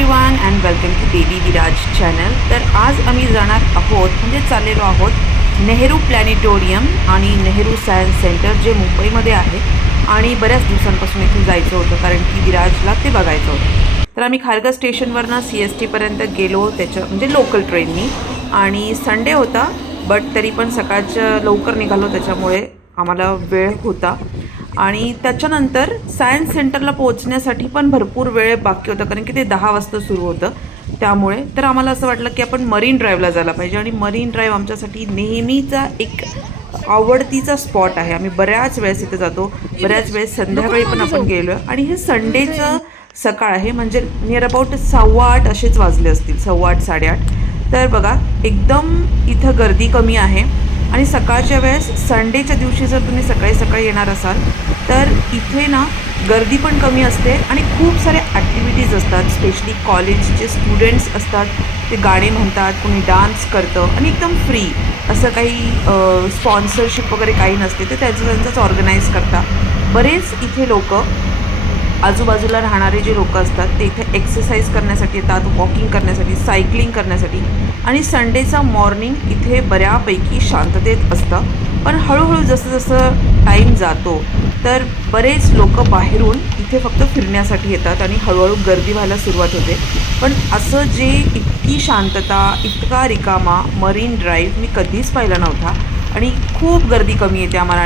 Everyone and welcome to baby Viraj channel. तर आज आम्ही जाणार आहोत म्हणजे चाललेलो आहोत नेहरू प्लॅनेटोरियम आणि नेहरू सायन्स सेंटर जे मुंबईमध्ये आहे आणि बऱ्याच दिवसांपासून इथे जायचं होतं कारण की विराजला ते बघायचं होतं। तर आम्ही खारघर स्टेशनवरनं CST पर्यंत गेलो त्याच्या म्हणजे लोकल ट्रेननी आणि संडे होता बट तरी पण सकाळचं लवकर निघालो त्याच्यामुळे आम्हाला वेळ होता। आणि त्याच्यानंतर सायन्स सेंटरला पोहोचण्यासाठी पण भरपूर वेळ बाकी होता कारण की ते 10 वाजता सुरू होतं। त्यामुळे तर आम्हाला असं वाटलं की आपण मरीन ड्राईव्हला जायला पाहिजे आणि मरीन ड्राईव्ह आमच्यासाठी नेहमीचा एक आवडतीचा स्पॉट आहे। आम्ही बऱ्याच वेळेस इथे जातो, बऱ्याच वेळेस संध्याकाळी पण आपण गेलो आणि हे संडेचं सकाळ आहे म्हणजे नियर अबाउट 8:15 असेच वाजले असतील, 8:15 8:30। तर बघा एकदम इथं गर्दी कमी आहे आणि सकाळच्या वेळेस संडेच्या दिवशी जर तुम्ही सकाळी सकाळी येणार असाल तर इथे ना गर्दी पण कमी असते आणि खूप साऱ्या ॲक्टिव्हिटीज असतात। स्पेशली कॉलेजचे स्टुडंट्स असतात, ते गाणे म्हणतात, कोणी डान्स करतं आणि एकदम फ्री असं काही स्पॉन्सरशिप वगैरे काही नसते, ते त्यांचंच ऑर्गनाईज करतात। बरेच इथे लोक आजूबाजूला राहणारे जे लोक असतात ते इथे एक्सरसाइज करण्यासाठी येतात, वॉकिंग करण्यासाठी, सायकलिंग करण्यासाठी आणि संडेचा मॉर्निंग इथे बऱ्यापैकी शांततेत असतं। पण हळूहळू जसं जसं टाईम जातो तर बरेच लोक बाहेरून इथे फक्त फिरण्यासाठी येतात आणि हळूहळू गर्दी व्हायला सुरुवात होते। पण असं जे इतकी शांतता, इतका रिकामा मरीन ड्राईव्ह मी कधीच पाहिला नव्हता आणि खूप गर्दी कमी येते आम्हाला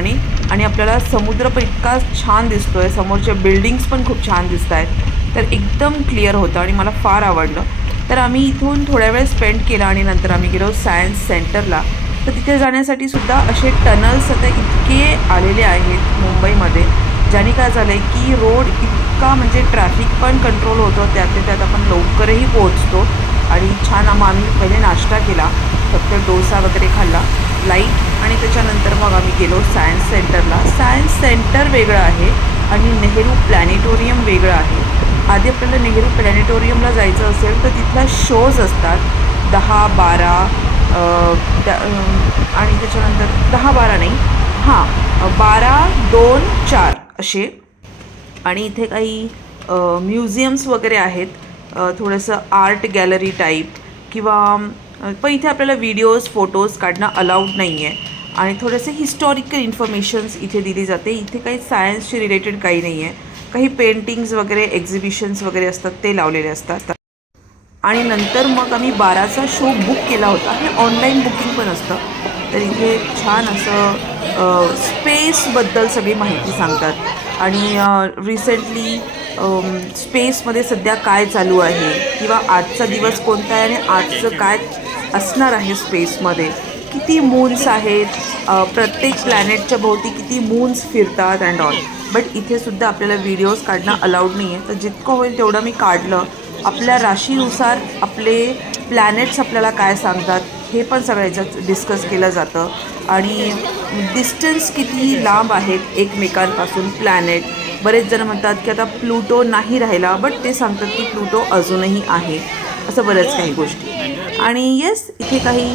आणि आपल्याला समुद्र पण इतका छान दिसतोय, समोरच्या बिल्डिंग्स पण खूप छान दिसत आहेत, तर एकदम क्लिअर होतं आणि मला फार आवडलं। तर आम्ही इथून थोड्या वेळ स्पेंड केला आणि नंतर आम्ही गेलो सायन्स सेंटरला। तर तिथे जाण्यासाठी सुद्धा असे टनल्स आता इतके आलेले आहेत मुंबईमध्ये, ज्याने काय झालं आहे की रोड इतका म्हणजे ट्रॅफिक पण कंट्रोल होतं, त्यातल्या त्यात आपण लवकरही पोहोचतो आणि छान आम्ही पहिले नाश्ता केला, फक्त डोसा वगैरे खाल्ला लाईट आणि त्याच्यानंतर मग आम्ही गेलो सायन्स सेंटरला। सायन्स सेंटर वेगळं आहे आणि नेहरू प्लॅनेटोरियम वेगळं आहे। आधी आपल्याला नेहरू प्लॅनेटोरियमला जायचं असेल तर तिथला शोज असतात 10-12 आणि त्याच्यानंतर 10-12 नाही, 12-2-4 असे। आणि इथे काही म्युझियम्स वगैरे आहेत, थोडंसं आर्ट गॅलरी टाईप किंवा पण इथे आपल्याला व्हिडिओज फोटोज काढणं अलाउड नाही आहे आणि थोडेसे हिस्टॉरिकल इन्फॉर्मेशन्स इथे दिली जाते। इथे काही सायन्सशी रिलेटेड काही नाही आहे, काही पेंटिंग्स वगैरे एक्झिबिशन्स वगैरे असतात ते लावलेले असतात। आणि नंतर मग आम्ही 12चा शो बुक केला होता, हे ऑनलाईन बुकिंग पण असतं। तर इथे छान असं स्पेसबद्दल सगळी माहिती सांगतात आणि रिसेंटली स्पेसमध्ये सध्या काय चालू आहे किंवा आजचा दिवस कोणता आहे आणि आजचं काय असणार आहे स्पेसमध्ये, किती मून्स आहेत, प्रत्येक प्लॅनेटच्या भोवती किती मून्स फिरतात अँड ऑल। बट इथे सुद्धा आपल्याला व्हिडिओज काढणं अलाउड नाही आहे, तर जितकं होईल तेवढं मी काढलं। आपल्या राशीनुसार आपले प्लॅनेट्स आपल्याला काय सांगतात हे पण सगळं याच्यात डिस्कस केलं जातं आणि डिस्टन्स किती लांब आहेत एकमेकांपासून प्लॅनेट। बरेच जण म्हणतात की आता प्लुटो नाही राहिला, बट ते सांगतात की प्लुटो अजूनही आहे, असं बऱ्याच काही गोष्टी। आणि येस इथे काही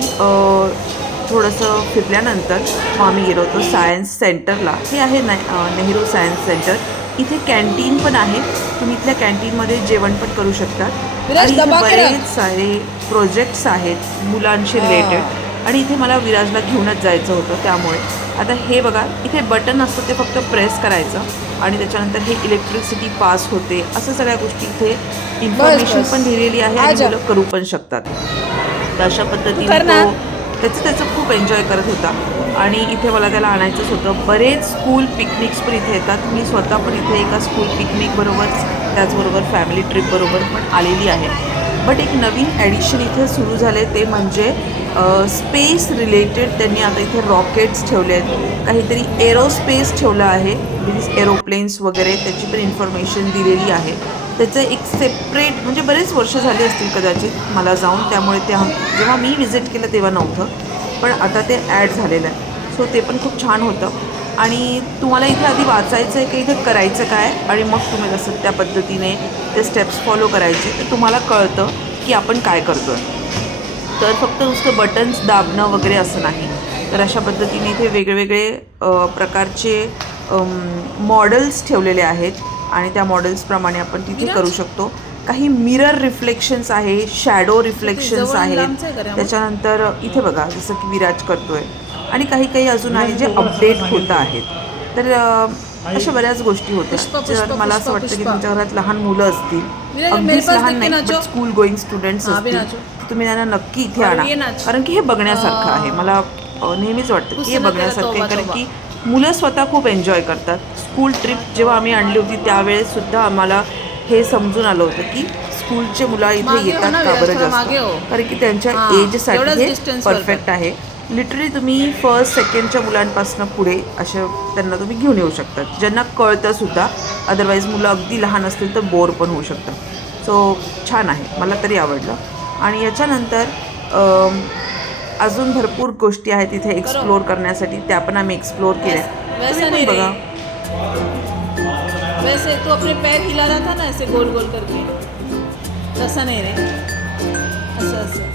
थोडंसं फिरल्यानंतर मग आम्ही गेलो होतो सायन्स सेंटरला। हे आहे नेहरू सायन्स सेंटर, इथे कॅन्टीन पण आहे, तुम्ही इथल्या कॅन्टीनमध्ये जेवण पण करू शकतात आणि इथे बरेच सारे प्रोजेक्ट्स आहेत मुलांशी रिलेटेड आणि इथे मला विराजला घेऊनच जायचं होतं त्यामुळे। आता हे बघा इथे बटन असतं, ते फक्त प्रेस करायचं आणि त्याच्यानंतर हे इलेक्ट्रिसिटी पास होते, असं सगळ्या गोष्टी इथे इन्फॉर्मेशन पण दिलेली आहे आणि मुलं करू पण शकतात। तर अशा पद्धतीने तो त्याचं खूप एन्जॉय करत होता आणि इथे मला त्याला आणायचंच होतं। बरेच स्कूल पिकनिक्स पण इथे येतात, मी स्वतः पण इथे एका स्कूल पिकनिक बरोबर त्याचबरोबर फॅमिली ट्रिप बरोबर पण आलेली आहे। बट एक नवीन ॲडिशन इथे सुरू झाले ते म्हणजे स्पेस रिलेटेड त्यांनी आता इथे रॉकेट्स ठेवले आहेत, काहीतरी एरोस्पेस ठेवलं आहे, मीन्स एरोप्लेन्स वगैरे, त्याची पण इन्फॉर्मेशन दिलेली आहे। त्याचं एक सेपरेट म्हणजे बरेच वर्ष झाली असतील कदाचित मला जाऊन, त्यामुळे ते जेव्हा मी विजिट केलं तेव्हा नव्हतं, पण आता ते ॲड झालेलं आहे। सो ते पण खूप छान होतं आणि तुम्हाला इथे आधी वाचायचं आहे की इथे करायचं काय आणि मग तुम्ही जसं त्या पद्धतीने ते स्टेप्स फॉलो करायचे तर तुम्हाला कळतं की आपण काय करतो आहे। तर फक्त नुसतं बटन्स दाबणं वगैरे असं नाही, तर अशा पद्धतीने इथे वेगवेगळे प्रकारचे मॉडेल्स ठेवलेले आहेत आणि त्या मॉडेल्सप्रमाणे आपण तिथे करू शकतो। काही मिरर रिफ्लेक्शन्स आहे, शॅडो रिफ्लेक्शन्स आहेत. त्याच्यानंतर इथे बघा जसं की विराज करतोय आणि काही काही अजून आहे जे अपडेट होत आहेत. तर अशा बऱ्याच गोष्टी होत्या. जर मला असं वाटतं की तुमच्या घरात लहान मुलं असतील, अगदीच लहान नाही बट स्कूल गोईंग स्टुडंट्स असतील, तुम्ही त्यांना नक्की इथे आणा, कारण की हे बघण्यासारखं आहे. मला नेहमीच वाटतं की हे बघण्यासारखं आहे, कारण की मुलं स्वतः खूप एन्जॉय करतात. स्कूल ट्रिप जेव्हा आम्ही आणली होती त्यावेळेससुद्धा आम्हाला हे समजून आलं होतं की स्कूलचे मुलं इथे येतात का बरं जास्त, कारण की त्यांच्या एजसाठी हे परफेक्ट आहे. लिटरली तुम्ही फर्स्ट सेकंडच्या मुलांपासून पुढे अशा त्यांना तुम्ही घेऊन येऊ शकतात, ज्यांना कळतंसुद्धा. अदरवाईज मुलं अगदी लहान असतील तर बोर पण होऊ शकतं. सो छान आहे, मला तरी आवडलं. आणि याच्यानंतर अजून भरपूर गोष्टी आहेत इथे एक्सप्लोअर करण्यासाठी, त्या पण आम्ही एक्सप्लोअर केल्या. तुम्ही पण बघा. वैसे तू अपने पैर हिला रहा था ना ऐसे गोल गोल करके, तसा नहीं रे, असं असं.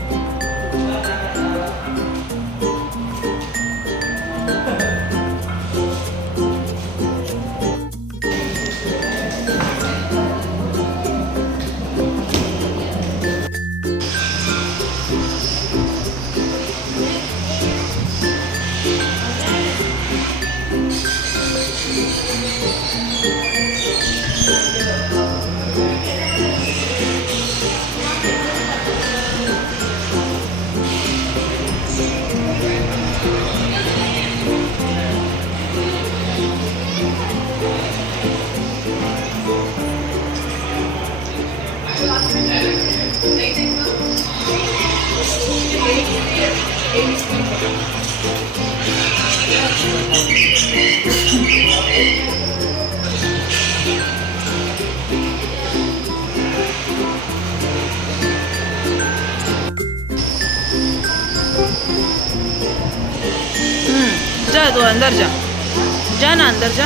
जा तू अंदर जा, जा ना अंदर जा,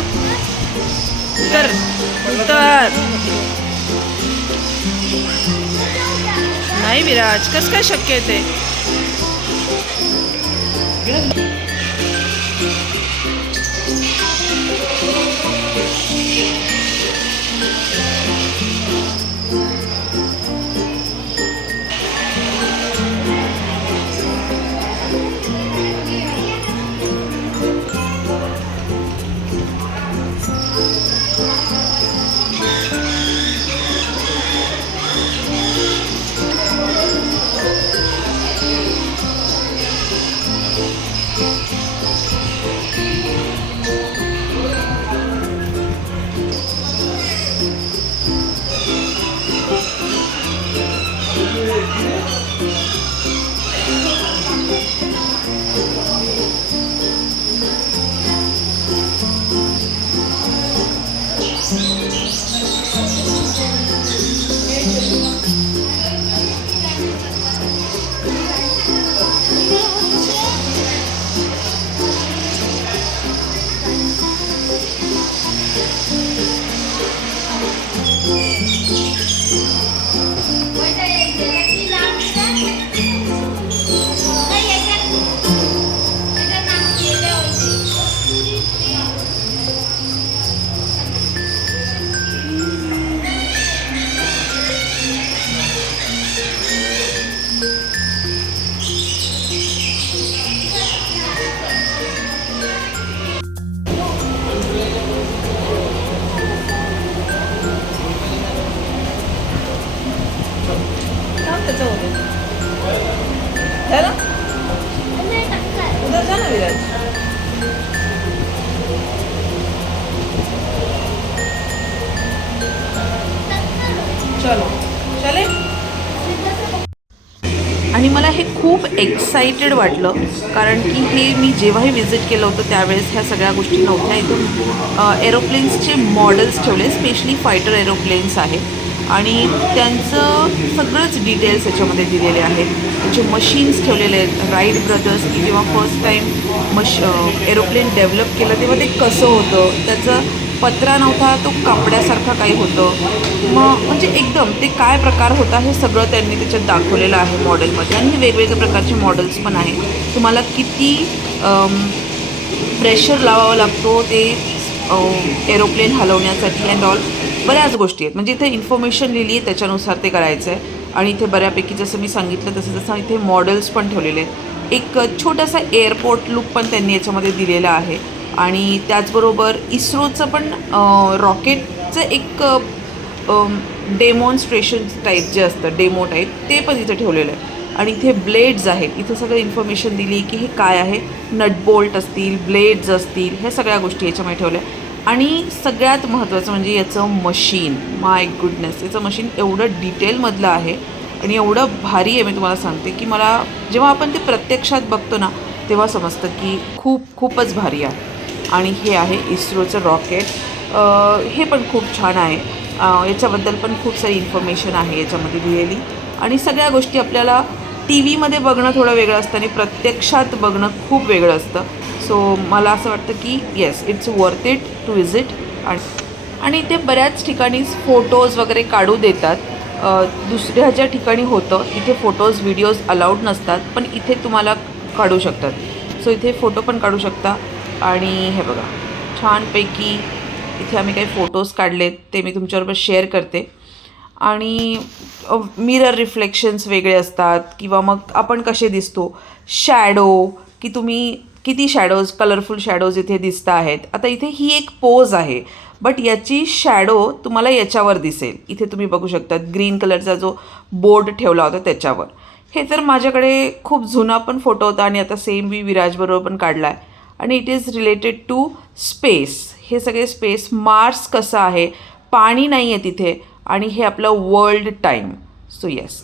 उतर उतर. नाही विराज, कसं काय शक्य आहे ते? झालं? उधर जा ना विराज. चलो चले. आणि मला हे खूप एक्सायटेड वाटलं, कारण की हे मी जेव्हाही विजिट केलं होतं त्यावेळेस ह्या सगळ्या गोष्टी नव्हत्या. इथून एरोप्लेन्सचे मॉडेल्स ठेवले, स्पेशली फायटर एरोप्लेन्स आहेत आणि त्यांचं सगळंच डिटेल्स याच्यामध्ये दिलेले आहेत. त्याचे मशीन्स ठेवलेले आहेत. राईट ब्रदर्स की जेव्हा फर्स्ट टाईम एरोप्लेन डेव्हलप केलं तेव्हा ते कसं होतं, त्याचं पत्रा नव्हता, तो कापड्यासारखा काही होतं. मग म्हणजे एकदम ते काय प्रकार होता हे सगळं त्यांनी त्याच्यात दाखवलेलं आहे मॉडेलमध्ये. आणि वेगवेगळ्या प्रकारचे मॉडेल्स पण आहेत. तुम्हाला किती प्रेशर लावावा लागतो ते एरोप्लेन हलवण्यासाठी अँड ऑल बऱ्याच गोष्टी आहेत. म्हणजे इथे इन्फॉर्मेशन लिहिली आहे, त्याच्यानुसार ते करायचं आहे. आणि इथे बऱ्यापैकी जसं मी सांगितलं तसं इथे मॉडेल्स पण ठेवलेले आहेत. एक छोटासा एअरपोर्ट लुक पण त्यांनी याच्यामध्ये दिलेला आहे. आणि त्याचबरोबर इस्रोचं पण रॉकेटचं एक डेमॉन्स्ट्रेशन टाईप जे असतं, डेमो टाईप, ते पण इथे ठेवलेलं आहे. आणि इथे ब्लेड्स आहेत. इथे सगळं इन्फॉर्मेशन दिली की हे काय आहे, नटबोल्ट असतील, ब्लेड्स असतील, ह्या सगळ्या गोष्टी याच्यामध्ये ठेवल्या. आणि सगळ्यात महत्त्वाचं म्हणजे याचं मशीन, माय गुडनेस, याचं मशीन एवढं डिटेलमधलं आहे आणि एवढं भारी आहे. मी तुम्हाला सांगते की मला जेव्हा आपण ते प्रत्यक्षात बघतो ना, तेव्हा समजतं की खूपच भारी आहे. आणि हे आहे इस्रोचं रॉकेट. हे पण खूप छान आहे. याच्याबद्दल पण खूप सारी इन्फॉर्मेशन आहे याच्यामध्ये दिलेली. आणि सगळ्या गोष्टी आपल्याला टी व्हीमध्ये बघणं थोडं वेगळं असतं आणि प्रत्यक्षात बघणं खूप वेगळं असतं. सो मला असं वाटतं की yes, it's worth it to visit. आणि ते बऱ्याच ठिकाणी फोटोज वगैरे काढू देतात. दुसऱ्या ज्या ठिकाणी होतं तिथे फोटोज व्हिडिओज अलाउड नसतात, पण इथे तुम्हाला काढू शकतात. सो इथे फोटो पण काढू शकता. आणि हे बघा, छानपैकी इथे आम्ही काही फोटोज काढलेत, ते मी तुमच्याबरोबर शेअर करते. आणि मिरर रिफ्लेक्शन्स वेगळे असतात किंवा मग आपण कसे दिसतो, शॅडो, की तुम्ही किती शॅडोज, कलरफुल शॅडोज इथे दिसत आहेत. आता इथे ही एक पोज आहे, बट याची शॅडो तुम्हाला याच्यावर दिसेल. इथे तुम्ही बघू शकता ग्रीन कलरचा जो बोर्ड ठेवला होता त्याच्यावर. हे तर माझ्याकडे खूप जुना पण फोटो होता आणि आता सेम मी विराजबरोबर पण काढला आहे. आणि it is related to space. हे सगळे स्पेस, मार्स कसं आहे, पाणी नाही आहे तिथे, आणि हे आपलं वर्ल्ड टाईम. So yes,